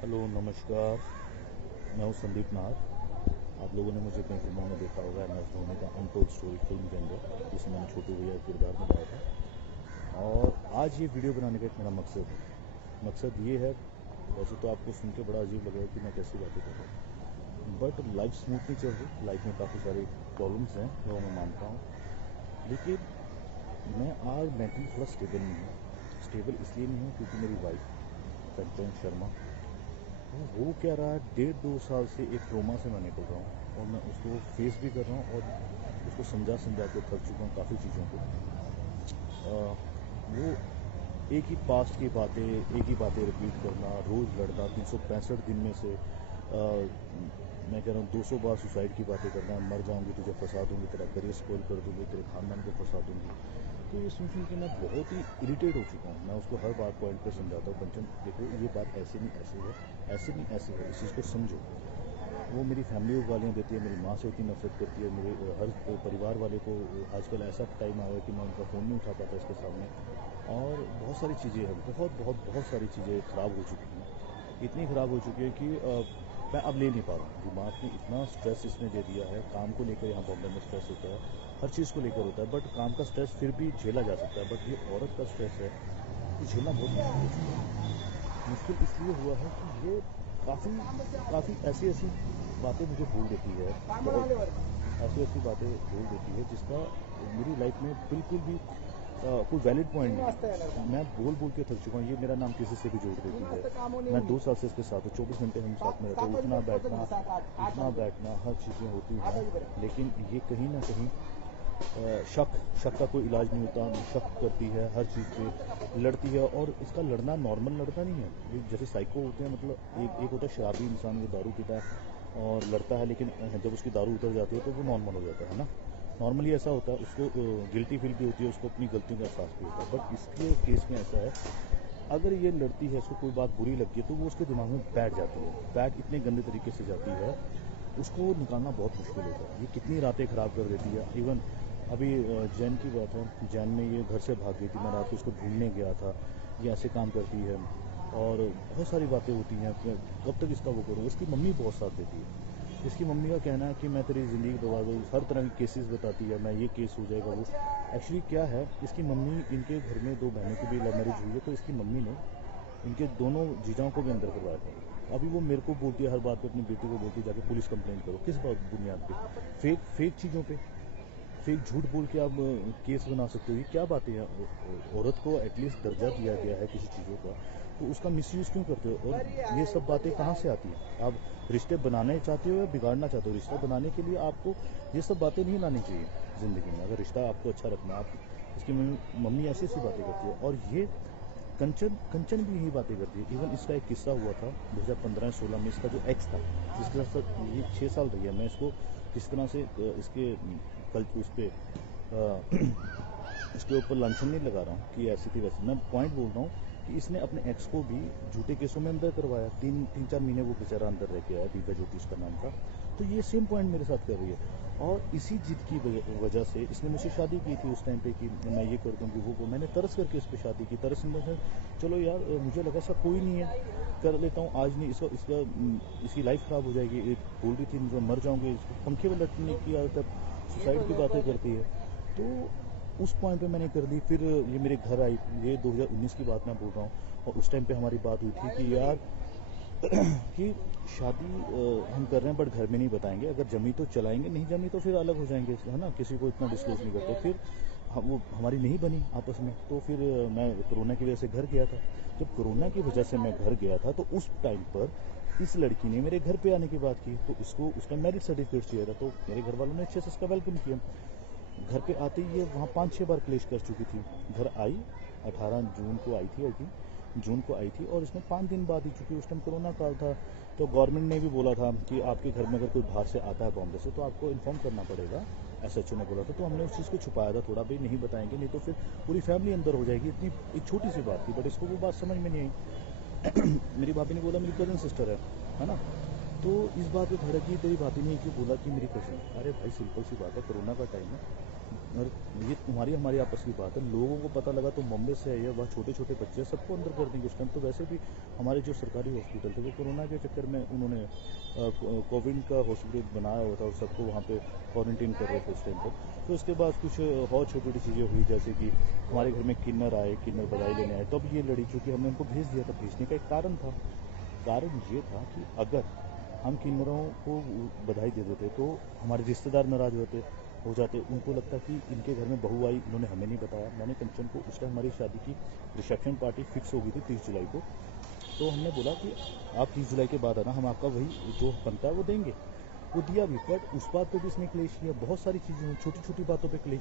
Hello नमस्कार। मैं हूँ संदीप नाहर। आप लोगों ने मुझे कई फिल्मों में देखा होगा, एम एस धोनी का अनटोल्ड स्टोरी फिल्म के अंदर, जिसमें मैंने छोटू भैया का किरदार निभाया था। और आज ये वीडियो बनाने का एक मेरा मकसद ये है। वैसे तो आपको सुन के बड़ा अजीब लगेगा कि मैं कैसी बातें कर रहा हूँ, बट लाइफ स्मूथ नहीं चल रही। लाइफ में काफ़ी सारी प्रॉब्लम्स हैं जो मैं मानता हूँ, लेकिन मैं आज मेंटली थोड़ा स्टेबल नहीं हूँ। स्टेबल इसलिए नहीं हूँ क्योंकि मेरी वाइफ कंचन शर्मा वो क्या रहा है, 1.5-2 साल से एक ट्रोमा से मैं निकल रहा हूँ और मैं उसको फेस भी कर रहा हूँ और उसको समझा के थक चुका हूँ काफ़ी चीज़ों को। वो एक ही पास्ट की बातें, एक ही बातें रिपीट करना, रोज़ लड़ना, 365 दिन में से मैं कह रहा हूँ 200 बार सुसाइड की बातें करना, मर जाऊंगी, तुझे फंसा दूंगी, तेरा करियर स्पॉइल कर दूंगी, तेरे खानदान को फंसा दूंगी। तो ये सुन के मैं बहुत ही इरिटेट हो चुका हूँ। मैं उसको हर बात पॉइंट पे समझाता हूँ, कंचन देखो ये बात ऐसे नहीं ऐसे है, ऐसे नहीं ऐसे है, इस चीज़ को समझो। वो मेरी फैमिली को गालियाँ देती है, मेरी माँ से इतनी नफरत करती है, मेरे हर परिवार वाले को। आजकल ऐसा टाइम आया कि मैं उनका फ़ोन नहीं उठा पाता इसके सामने। और बहुत सारी चीज़ें हैं, बहुत सारी चीज़ें ख़राब हो चुकी हैं, इतनी ख़राब हो चुकी है कि मैं अब ले नहीं पा रहा हूँ। दिमाग में इतना स्ट्रेस इसने दे दिया है। काम को लेकर यहाँ बॉम्बे में स्ट्रेस होता है, हर चीज़ को लेकर होता है, बट काम का स्ट्रेस फिर भी झेला जा सकता है, बट ये औरत का स्ट्रेस है, ये झेलना बहुत मुश्किल हो चुका है। मुश्किल इसलिए हुआ है कि ये काफ़ी ऐसी ऐसी बातें मुझे बोल देती है, बहुत ऐसी ऐसी बातें बोल देती है जिसका मेरी लाइफ में बिल्कुल भी कोई वैलिड पॉइंट नहीं। मैं बोल बोल के थक चुका हूँ। ये मेरा नाम किसी से भी जोड़ देती है। मैं 2 साल से इसके साथ हूँ, 24 घंटे हम साथ में रहते हैं, उठना बैठना हर चीज़ें होती हैं, लेकिन ये कहीं ना कहीं शक का कोई इलाज नहीं होता। शक करती है, हर चीज़ पे लड़ती है, और इसका लड़ना नॉर्मल लड़का नहीं है। ये जैसे साइको होते हैं, मतलब एक होता है शराबी इंसान, वो दारू पीता है और लड़ता है, लेकिन जब उसकी दारू उतर जाती है तो वो नॉर्मल हो जाता है ना। नॉर्मली ऐसा होता है, उसको गिल्टी फील भी होती है, उसको अपनी गलतियों का एहसास भी होता है। बट इसके केस में ऐसा है, अगर ये लड़ती है, उसको कोई बात बुरी लगती है तो वो उसके दिमाग में बैठ जाती है। बैठ इतने गंदे तरीके से जाती है, उसको निकालना बहुत मुश्किल होता है। ये कितनी रातें ख़राब कर देती है। इवन अभी जैन की बात है, जैन में ये घर से भाग गई थी, मैं रात को उसको ढूंढने गया था। ये ऐसे काम करती है और बहुत सारी बातें होती हैं। कब तक इसका वो करूँ। इसकी मम्मी बहुत साथ देती है। इसकी मम्मी का कहना है कि मैं तेरी ज़िंदगी बर्बाद हो, हर तरह के केसेस बताती है, मैं ये केस हो जाएगा वो। एक्चुअली क्या है, इसकी मम्मी, इनके घर में 2 बहनों की भी लव मैरिज हुई है, तो इसकी मम्मी ने इनके दोनों जीजाओं को भी अंदर करवाया था। अभी वो मेरे को बोलती है, हर बात पे अपनी बेटी को बोलती है जाके पुलिस कंप्लेंट करो। किस बात बुनियाद पे? फेक चीज़ों पे, फेक झूठ बोल के आप केस बना सकते हो। ये क्या बातें हैं? औरत को एटलीस्ट दर्जा दिया गया है किसी चीज़ों का, तो उसका मिसयूज़ क्यों करते हो? और ये सब बातें कहाँ से आती हैं? आप रिश्ते बनाने चाहते हो या बिगाड़ना चाहते हो? रिश्ता बनाने के लिए आपको ये सब बातें नहीं लानी चाहिए ज़िंदगी में। अगर रिश्ता आपको अच्छा रखना है, आप इसकी मम्मी ऐसी ऐसी बातें करती है। और ये कंचन भी यही बातें करती है। इवन इसका एक किस्सा हुआ था 2015-16 में। इसका जो एक्स था, जिसके साथ ये 6 साल रही है, मैं इसको किस तरह से इसके कल उस पर इसके ऊपर लांछन नहीं लगा रहा हूँ कि ऐसी थी वैसी। मैं पॉइंट बोल रहा हूँ कि इसने अपने एक्स को भी झूठे केसों में अंदर करवाया। 3-4 महीने वो बेचारा अंदर रह के आया, दिव्या ज्योति उसका नाम था। तो ये सेम पॉइंट मेरे साथ कर रही है, और इसी जिद की वजह से इसने मुझसे शादी की थी उस टाइम पे कि मैं ये कर दूंगी वो मैंने तरस करके इस पर शादी की। तरस में चलो यार, मुझे लगा ऐसा कोई नहीं है, कर लेता हूँ। आज नहीं, इसकी लाइफ ख़राब हो जाएगी। एक बोल रही थी मुझे मर जाऊंगी, पंखे में लटकने की आदत, सुसाइड की बातें करती है। तो उस पॉइंट पे मैंने कर ली। फिर ये मेरे घर आई, ये 2019 की बात मैं बोल रहा हूँ, और उस टाइम पे हमारी बात हुई थी कि यार कि शादी हम कर रहे हैं, बट घर में नहीं बताएंगे, अगर जमी तो चलाएंगे, नहीं जमी तो फिर अलग हो जाएंगे, है ना, किसी को इतना डिस्क्लोज नहीं करते। फिर वो हमारी नहीं बनी आपस में, तो फिर मैं कोरोना की वजह से घर गया था। जब कोरोना की वजह से मैं घर गया था, तो उस टाइम पर इस लड़की ने मेरे घर पे आने की बात की, तो इसको उस टाइम मैरिज सर्टिफिकेट चाहिए था, तो मेरे घर वालों ने अच्छे से इसका वेलकम किया। घर पे आते ही ये वहाँ 5-6 बार क्लेश कर चुकी थी। घर आई 18 जून को आई थी, आई थी जून को आई थी, और इसमें 5 दिन बाद ही, चूँकि उस टाइम कोरोना काल था, तो गवर्नमेंट ने भी बोला था कि आपके घर में अगर कोई बाहर से आता है बॉम्बे से, तो आपको इन्फॉर्म करना पड़ेगा। एसएचओ ने बोला था, तो हमने उस चीज़ को छुपाया था थोड़ा, भाई नहीं बताएंगे, नहीं तो फिर पूरी फैमिली अंदर हो जाएगी। इतनी एक छोटी सी बात थी, बट इसको वो बात समझ में नहीं आई। मेरी भाभी ने बोला मेरी कज़न सिस्टर है ना, तो इस बात पे भड़की, तेरी भाभी ने क्यों बोला कि मेरी कज़न? अरे भाई सिंपल सी बात है, कोरोना का टाइम है, और ये तुम्हारी हमारी आपस की बात है। लोगों को पता लगा तो बॉम्बे से है, वहाँ छोटे छोटे बच्चे हैं, सबको अंदर कर देंगे। उस टाइम तो वैसे भी हमारे जो सरकारी हॉस्पिटल थे वो कोरोना के चक्कर में उन्होंने कोविड का हॉस्पिटल बनाया हुआ था और सबको वहाँ पे क्वारंटीन कर रहे थे उस टाइम पर। तो उसके बाद कुछ और छोटी छोटी चीज़ें हुई, जैसे कि हमारे घर में किन्नर आए, किन्नर बधाई लेने आए, तब ये लड़ी, चूँकि हमने उनको भेज दिया था। भेजने का एक कारण था, कारण ये था कि अगर हम किन्नरों को बधाई दे देते तो हमारे रिश्तेदार नाराज हो जाते। उनको लगता कि इनके घर में बहू आई, इन्होंने हमें नहीं बताया। मैंने कंचन को, उस टाइम हमारी शादी की रिसेप्शन पार्टी फिक्स हो गई थी 30 जुलाई को, तो हमने बोला कि आप 30 जुलाई के बाद आना, हम आपका वही जो बनता है वो देंगे। वो दिया भी, बट उस बात पे भी इसने क्लेश किया। बहुत सारी चीज़ें हुई, छोटी छोटी बातों पे क्लेश।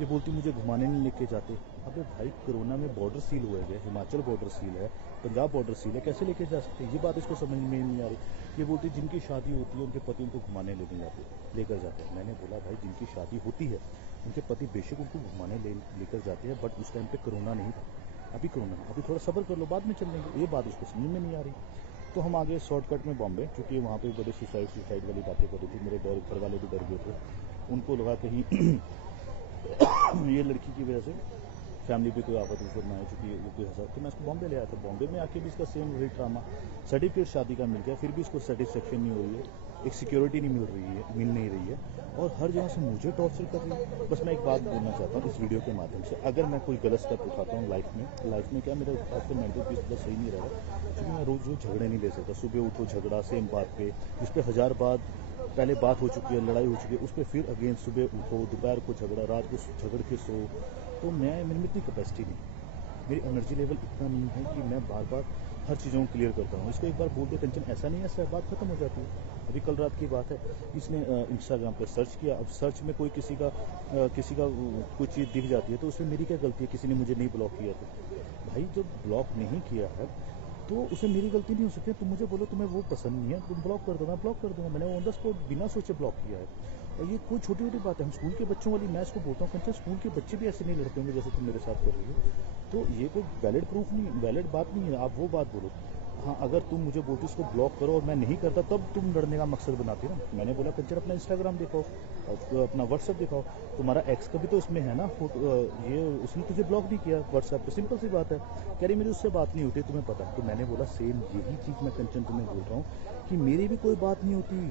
ये बोलती मुझे घुमाने नहीं लेके जाते। अबे भाई, कोरोना में बॉर्डर सील हुए गए, हिमाचल बॉर्डर सील है, पंजाब बॉर्डर सील है, कैसे लेके जा सकते हैं? ये बात इसको समझ में नहीं आ रही। ये बोलती जिनकी शादी होती है उनके पति उनको घुमाने लेकर जाते हैं। मैंने बोला भाई, जिनकी शादी होती है उनके पति बेशक उनको घुमाने लेकर जाते हैं, बट उस टाइम पे कोरोना नहीं था। अभी कोरोना, अभी थोड़ा सब्र कर लो, बाद में चल लेंगे। ये बात उसको समझ में नहीं आ रही। तो हम आगे शॉर्टकट में बॉम्बे, क्योंकि वहाँ पे बड़े सुसाइड वाली बातें कर रही थी। मेरे घर वाले भी डर गए थे, उनको लगा कहीं ये लड़की की वजह से फैमिली पे कोई आफत उफत ना है, चूँकि वो कोई हंसा। तो मैं इसको बॉम्बे ले आया था। बॉम्बे में आके भी इसका सेम वही ड्रामा। सर्टिफिकेट शादी का मिल गया, फिर भी इसको सेटिस्फेक्शन नहीं हो रही है, एक सिक्योरिटी नहीं मिल नहीं रही है, और हर जगह से मुझे टॉर्चर कर रही है। बस मैं एक बात बोलना चाहता हूँ इस वीडियो के माध्यम से, अगर मैं कोई गलत स्टेप उठाता हूँ लाइफ में क्या, मेरा आजकल मेंटल पीस थोड़ा सही नहीं रहा, क्योंकि मैं रोज़ झगड़े नहीं ले सकता। सुबह उठो झगड़ा सेम बात पे, जिस पे 1000 बार पहले बात हो चुकी है, लड़ाई हो चुकी है, उस पर फिर अगेन सुबह उठो, दोपहर को झगड़ा, रात को झगड़ के सो। तो मेरे में इतनी कैपेसिटी नहीं, मेरी एनर्जी लेवल इतना नहीं है कि मैं बार बार हर चीज़ों को क्लियर करता हूँ। इसको एक बार बोल दे कंचन ऐसा नहीं है, ऐसा बात खत्म हो जाती है। अभी कल रात की बात है, इसने इंस्टाग्राम पे सर्च किया। अब सर्च में कोई किसी का कुछ चीज़ दिख जाती है तो उसमें मेरी क्या गलती है? किसी ने मुझे नहीं ब्लॉक किया तो भाई, जब ब्लॉक नहीं किया है तो उसमें मेरी गलती नहीं हो सकती। तुम मुझे बोलो तुम्हें वो पसंद नहीं है, तुम ब्लॉक कर दो, मैं ब्लॉक कर दूंगा। मैंने ऑन द स्पॉट बिना सोचे ब्लॉक किया है। और ये कोई छोटी छोटी बात है। हम स्कूल के बच्चों वाली, मैं इसको बोलता हूँ कंचन, स्कूल के बच्चे भी ऐसे नहीं लड़ते होंगे जैसे तुम मेरे साथ कर रही हो। तो ये कोई वैलिड प्रूफ नहीं, वैलिड बात नहीं है। आप वो बात बोलो। हाँ, अगर तुम मुझे बोलती इसको ब्लॉक करो और मैं नहीं करता, तब तुम लड़ने का मकसद बनाती ना। मैंने बोला कंचन अपना इंस्टाग्राम दिखाओ, अपना व्हाट्सएप दिखाओ, तुम्हारा एक्स का भी तो इसमें है ना फोटो, ये उसने तुझे ब्लॉक नहीं किया व्हाट्सएप पे, सिंपल सी बात है। कह रही मेरी उससे बात नहीं होती, तुम्हें पता है। तो मैंने बोला सेम यही चीज़ मैं कंचन तुम्हें बोल रहा हूँ कि मेरी भी कोई बात नहीं होती,